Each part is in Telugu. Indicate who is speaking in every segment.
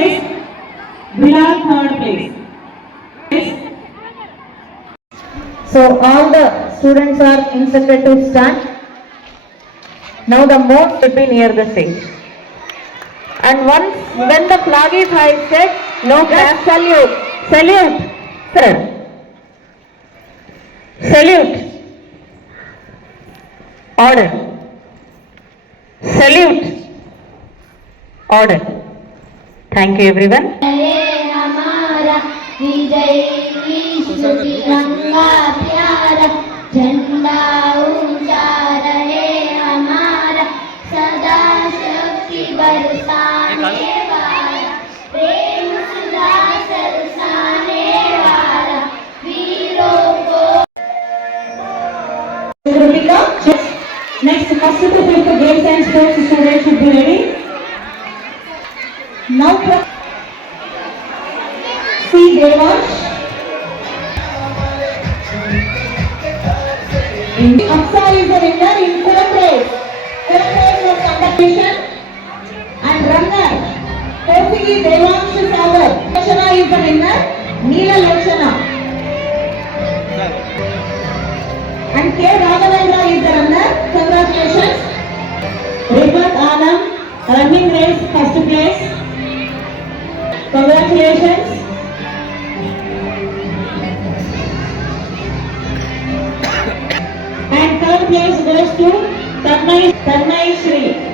Speaker 1: place. Bilal third place.
Speaker 2: So all the students are instructed to stand. Now the most should be near the stage. And once when the flag is hoisted, no clap salute. Salute, sir. Salute. Order. Salute. Order. Thank you everyone.
Speaker 3: है हमारा विजय विश्व तिरंगा प्यारा झंडा ऊंचा रहे हमारा सदा शक्ति बरसाने वाला प्रेम सदा सरसाने वाला वीरों को
Speaker 1: Rupika, next first to fifth games and sports students should be ready. Neela Lakshana. And K. Raghavendra is the runner. Congratulations. Rifat Alam, running race, first place. Congratulations. And third place goes to Tanmay, Tanmay Shri.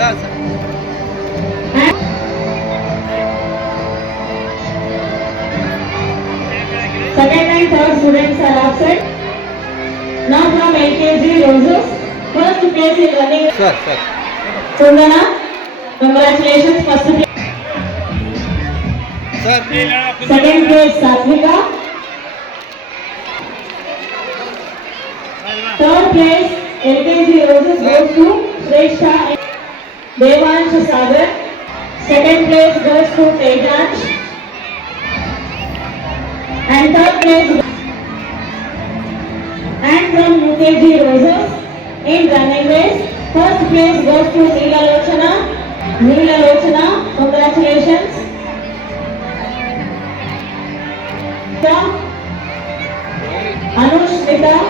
Speaker 1: And Second and third students are absent. Now from LKG Roses, first place is running.
Speaker 4: Sir, sir.
Speaker 1: Sundana, congratulations, first place.
Speaker 4: Sir.
Speaker 1: Second place Satvika. Third place LKG Roses goes to Shrestha Devansh Sagar. Second place goes to Tejansh. And third place and from UKG Roses in running race. First place goes to Neela Lochana. Neela Lochana, congratulations. From Anushmita.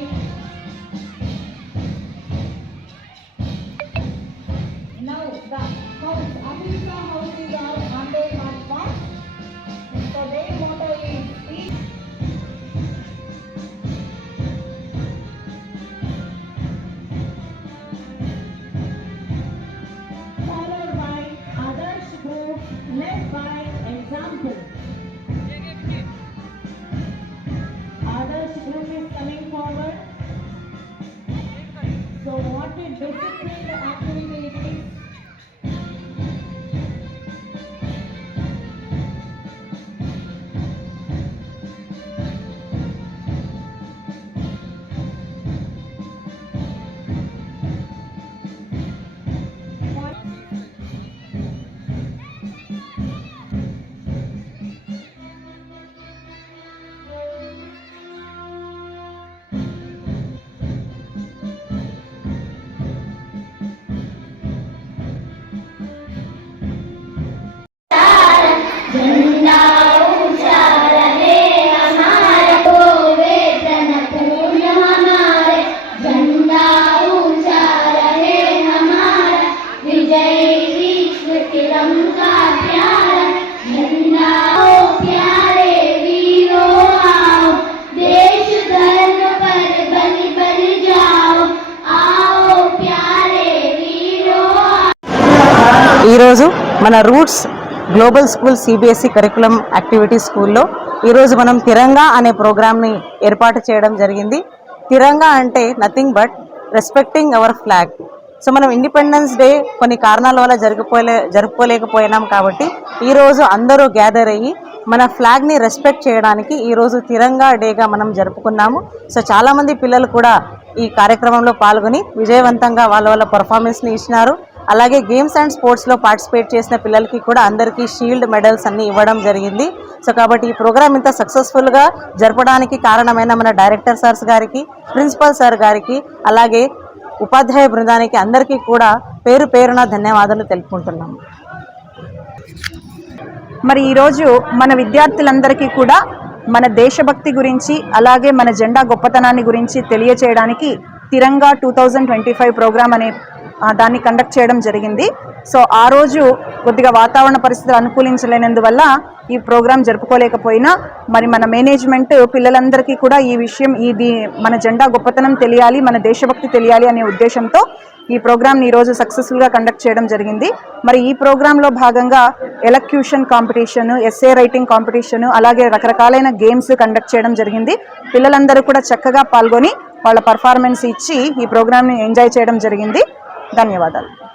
Speaker 1: led by example.
Speaker 5: ఈరోజు మన roots global school CBSE curriculum activity స్కూల్లో ఈరోజు మనం తిరంగా అనే ప్రోగ్రామ్ని ఏర్పాటు చేయడం జరిగింది. తిరంగా అంటే nothing but respecting our flag so మనం ఇండిపెండెన్స్ డే కొన్ని కారణాల వల్ల జరిగిపోలే జరుపుకోలేకపోయినాం కాబట్టి ఈరోజు అందరూ గ్యాదర్ అయ్యి మన ఫ్లాగ్ని రెస్పెక్ట్ చేయడానికి ఈరోజు తిరంగా డేగా మనం జరుపుకున్నాము. సో చాలామంది పిల్లలు కూడా ఈ కార్యక్రమంలో పాల్గొని విజయవంతంగా వాళ్ళ వాళ్ళ పర్ఫార్మెన్స్ని ఇచ్చినారు. అలాగే గేమ్స్ అండ్ స్పోర్ట్స్లో పార్టిసిపేట్ చేసిన పిల్లలకి కూడా అందరికీ షీల్డ్ మెడల్స్ అన్నీ ఇవ్వడం జరిగింది. సో కాబట్టి ఈ ప్రోగ్రామ్ ఇంత సక్సెస్ఫుల్గా జరపడానికి కారణమైన మన డైరెక్టర్ సార్స్ గారికి ప్రిన్సిపల్ సార్ గారికి అలాగే ఉపాధ్యాయ బృందానికి అందరికీ కూడా పేరు పేరున ధన్యవాదాలు తెలుపుకుంటున్నాము.
Speaker 4: మరి ఈరోజు మన విద్యార్థులందరికీ కూడా మన దేశభక్తి గురించి అలాగే మన జెండా గొప్పతనాన్ని గురించి తెలియచేయడానికి Tiranga two thousand twenty five programme అనే దాన్ని కండక్ట్ చేయడం జరిగింది. సో ఆ రోజు కొద్దిగా వాతావరణ పరిస్థితులు అనుకూలించలేనందువల్ల ఈ ప్రోగ్రాం జరుపుకోలేకపోయినా మరి మన మేనేజ్మెంట్ పిల్లలందరికీ కూడా ఈ విషయం ఇది మన జెండా గొప్పతనం తెలియాలి మన దేశభక్తి తెలియాలి అనే ఉద్దేశంతో ఈ ప్రోగ్రామ్ని ఈరోజు సక్సెస్ఫుల్గా కండక్ట్ చేయడం జరిగింది. మరి ఈ ప్రోగ్రాంలో భాగంగా elocution competition essay writing competition అలాగే రకరకాలైన గేమ్స్ కండక్ట్ చేయడం జరిగింది. పిల్లలందరూ కూడా చక్కగా పాల్గొని వాళ్ళ పర్ఫార్మెన్స్ ఇచ్చి ఈ ప్రోగ్రామ్ని ఎంజాయ్ చేయడం జరిగింది. ధన్యవాదాలు.